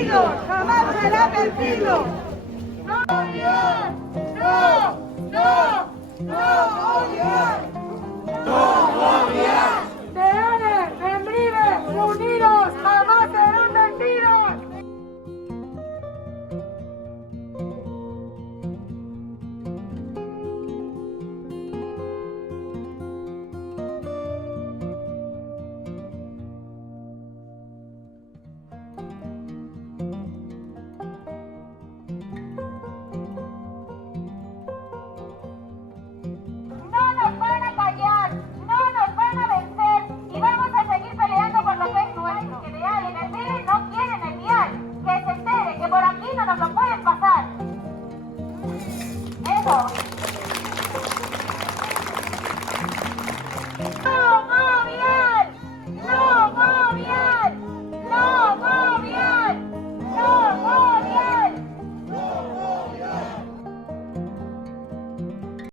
vencidos, jamás será vencido. ¡No odiar! ¡No! ¡No! ¡No odiar! ¡No odiar! ¡Leales, membrilles, unidos, jamás serán vencidos! No nos van a callar, no nos van a vencer y vamos a seguir peleando por lo que es nuestro. Que Deal en el Mile no quieren el Dial, que se entere que por aquí no nos lo pueden pasar. Eso.